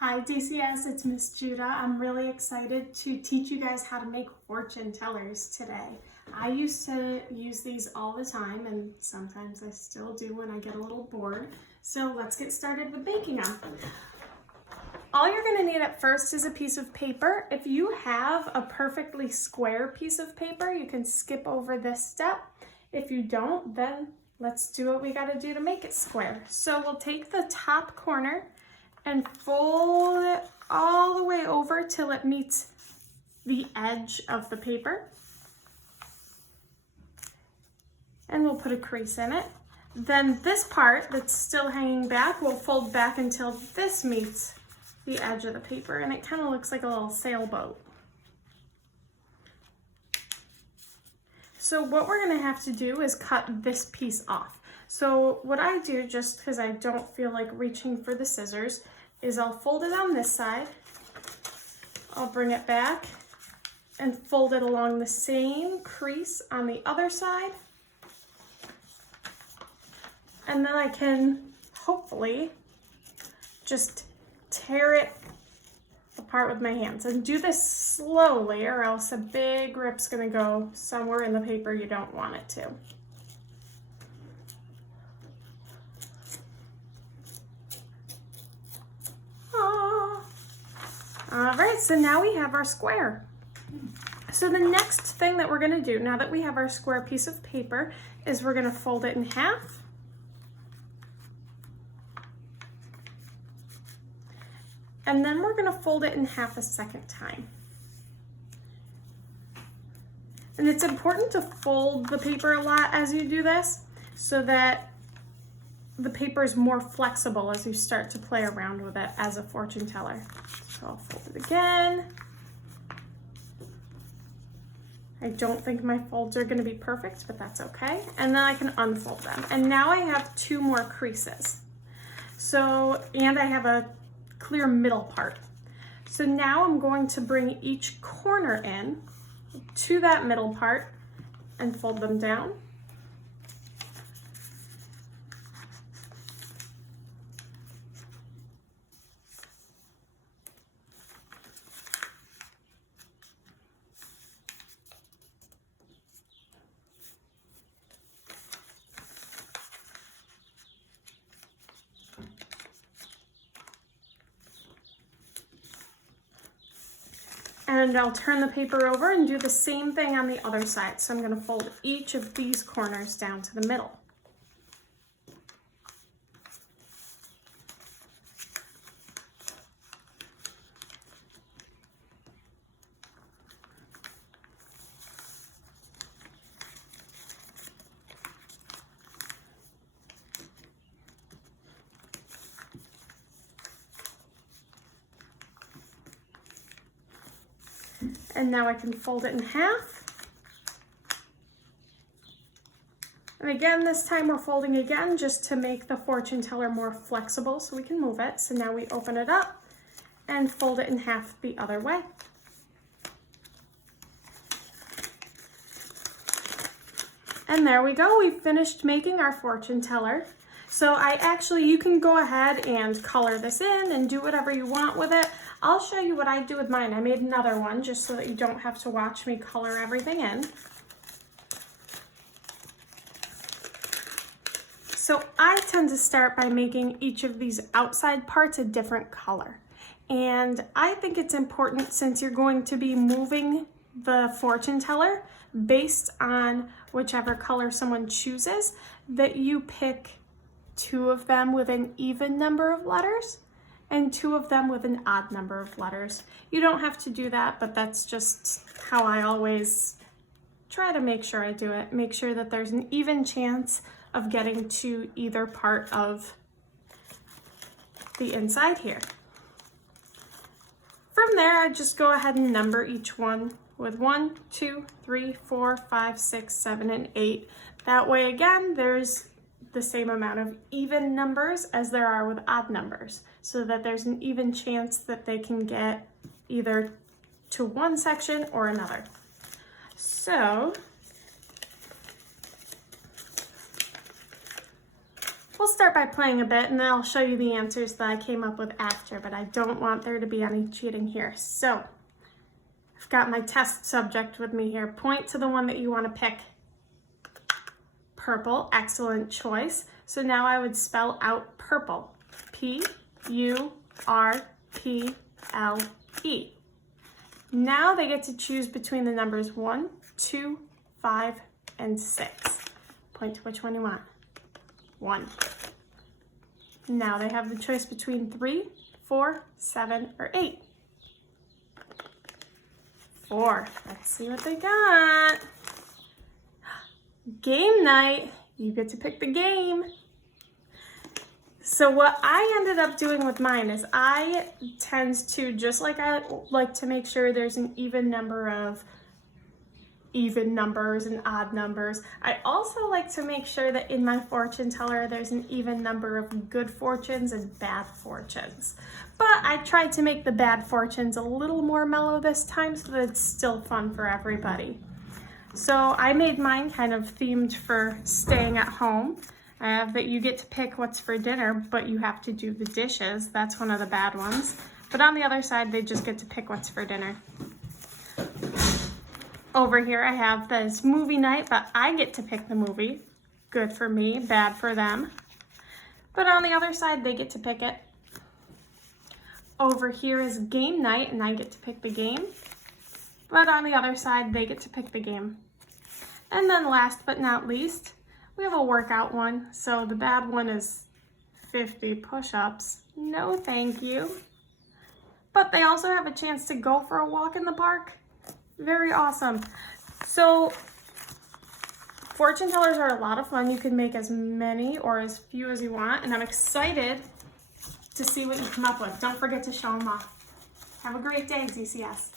Hi DCS, it's Miss Judah. I'm really excited to teach you guys how to make fortune tellers today. I used to use these all the time and sometimes I still do when I get a little bored. So let's get started with making them. All you're going to need at first is a piece of paper. If you have a perfectly square piece of paper, you can skip over this step. If you don't, then let's do what we got to do to make it square. So we'll take the top corner and fold it all the way over till it meets the edge of the paper. And we'll put a crease in it. Then this part that's still hanging back, we'll fold back until this meets the edge of the paper, and it kind of looks like a little sailboat. So what we're going to have to do is cut this piece off. So what I do, just because I don't feel like reaching for the scissors, is I'll fold it on this side, I'll bring it back and fold it along the same crease on the other side, and then I can hopefully just tear it apart with my hands. And do this slowly or else a big rip's gonna go somewhere in the paper you don't want it to. All right, so now we have our square. So the next thing that we're gonna do, now that we have our square piece of paper, is we're gonna fold it in half. And then we're gonna fold it in half a second time. And it's important to fold the paper a lot as you do this so that the paper is more flexible as you start to play around with it as a fortune teller. So I'll fold it again. I don't think my folds are gonna be perfect, but that's okay. And then I can unfold them. And now I have two more creases. So, and I have a clear middle part. So now I'm going to bring each corner in to that middle part and fold them down. And I'll turn the paper over and do the same thing on the other side. So I'm going to fold each of these corners down to the middle. And now I can fold it in half. And again, this time we're folding again just to make the fortune teller more flexible so we can move it. So now we open it up and fold it in half the other way. And there we go, we finished making our fortune teller. So you can go ahead and color this in and do whatever you want with it. I'll show you what I do with mine. I made another one just so that you don't have to watch me color everything in. So I tend to start by making each of these outside parts a different color. And I think it's important, since you're going to be moving the fortune teller based on whichever color someone chooses, that you pick two of them with an even number of letters and two of them with an odd number of letters. You don't have to do that, but that's just how I always try to make sure I do it. Make sure that there's an even chance of getting to either part of the inside here. From there, I just go ahead and number each one with 1, 2, 3, 4, 5, 6, 7, and 8. That way, again, there's the same amount of even numbers as there are with odd numbers, so that there's an even chance that they can get either to one section or another. So We'll start by playing a bit and then I'll show you the answers that I came up with after, but I don't want there to be any cheating here. So I've got my test subject with me here. Point to the one that you want to pick. Purple, excellent choice. So now I would spell out purple. P-U-R-P-L-E. Now they get to choose between the numbers 1, 2, 5, and 6. Point to which one you want. 1. Now they have the choice between 3, 4, 7, or 8. 4. Let's see what they got. Game night. You get to pick the game. So what I ended up doing with mine is I tend to, just like I like to make sure there's an even number of even numbers and odd numbers, I also like to make sure that in my fortune teller there's an even number of good fortunes and bad fortunes. But I tried to make the bad fortunes a little more mellow this time so that it's still fun for everybody. So I made mine kind of themed for staying at home. That you get to pick what's for dinner, but you have to do the dishes. That's one of the bad ones. But on the other side, they just get to pick what's for dinner. Over here, I have this movie night, but I get to pick the movie. Good for me, bad for them. But on the other side, they get to pick it. Over here is game night, and I get to pick the game. But on the other side, they get to pick the game. And then last but not least, we have a workout one. So the bad one is 50 push-ups. No, thank you. But they also have a chance to go for a walk in the park. Very awesome. So fortune tellers are a lot of fun. You can make as many or as few as you want. And I'm excited to see what you come up with. Don't forget to show them off. Have a great day, ZCS.